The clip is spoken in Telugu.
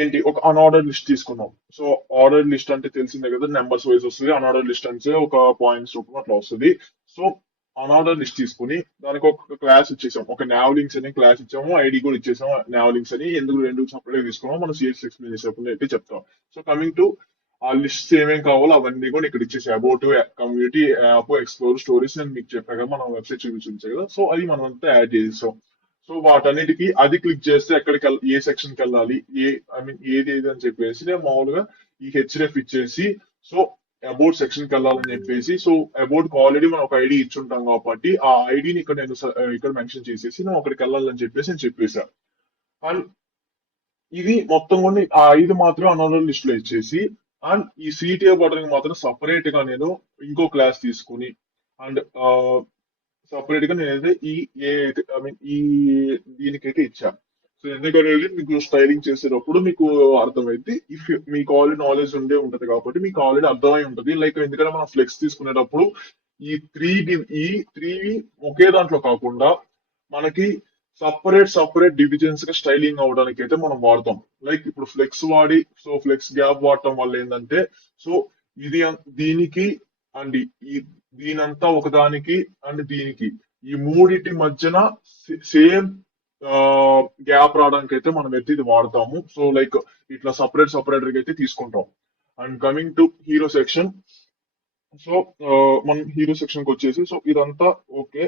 ఏంటి ఒక అన్ఆర్డర్ లిస్ట్ తీసుకున్నాం. సో ఆర్డర్ లిస్ట్ అంటే తెలిసిందే కదా, నెంబర్స్ వైజ్ వస్తుంది. అన్ఆర్డర్ లిస్ట్ అంటే ఒక పాయింట్స్ రూపం అట్లా వస్తుంది. సో అన్ఆర్డర్ లిస్ట్ తీసుకుని దానికి ఒక క్లాస్ ఇచ్చేసాం, ఒక నావ్లింక్స్ అనే క్లాస్ ఇచ్చాము, ఐడి కూడా ఇచ్చేసాము నావ్లింక్స్ అని. ఎందుకు రెండు సపరేట్ తీసుకున్నాం మనం సిఎస్ ఎక్స్ప్లెయిన్ చేసేప్పుడు అయితే చెప్తాం. సో కమింగ్ టు ఆ లిస్ట్ ఏమేం కావాలో అవన్నీ కూడా ఇక్కడ ఇచ్చేసి about community, app, explore, stories నేను మీకు చెప్పాను కదా, మనం వెబ్సైట్ చూపించాం కదా. సో అది మనం అంతా యాడ్ చేసాం. సో వాటన్నిటికీ అది క్లిక్ చేస్తే ఎక్కడికి ఏ సెక్షన్ కి వెళ్ళాలి, ఐ మీన్ ఏది ఏది అని చెప్పేసి నేను మామూలుగా ఈ హెచ్డిఎఫ్ ఇచ్చేసి, సో అబౌట్ సెక్షన్ కి వెళ్ళాలని చెప్పేసి, సో అబౌట్ కి ఆల్రెడీ మనం ఒక ఐడి ఇచ్చుంటాం కాబట్టి ఆ ఐడిని ఇక్కడ నేను ఇక్కడ మెన్షన్ చేసేసి నేను అక్కడికి వెళ్ళాలని చెప్పేసి నేను చెప్పేసా. అండ్ ఇది మొత్తం కూడా ఆ ఐదు మాత్రం అనదర్ లిస్ట్ లో ఇచ్చేసి, అండ్ ఈ సిటిఏ బటన్ మాత్రం సపరేట్ గా నేను ఇంకో క్లాస్ తీసుకుని, అండ్ సపరేట్ గా నేనైతే ఈ ఏ అయితే ఐ మీన్ ఈ దీనికైతే ఇచ్చా. సో ఎందుకంటే మీకు స్టైలింగ్ చేసేటప్పుడు మీకు అర్థమైంది. ఇఫ్ మీకు ఆల్రెడీ నాలెడ్జ్ ఉండే ఉంటది కాబట్టి మీకు ఆల్రెడీ అర్థమై ఉంటది. లైక్ ఎందుకంటే మనం ఫ్లెక్స్ తీసుకునేటప్పుడు ఈ ఈ త్రీ ఒకే దాంట్లో కాకుండా మనకి సపరేట్ డివిజన్స్ గా స్టైలింగ్ అవడానికి అయితే మనం వాడతాం. లైక్ ఇప్పుడు ఫ్లెక్స్ వాడి, సో ఫ్లెక్స్ గ్యాప్ వాడటం వల్ల ఏంటంటే, సో ఇది దీనికి అండ్ ఈ దీనంతా ఒకదానికి అండ్ దీనికి ఈ మూడిటి మధ్యన సేమ్ గ్యాప్ రావడానికి అయితే మనం అయితే ఇది వాడతాము. సో లైక్ ఇట్లా సపరేట్ గా అయితే తీసుకుంటాం. And coming to hero section. So మనం హీరో సెక్షన్ కి వచ్చేసి, సో ఇదంతా ఓకే.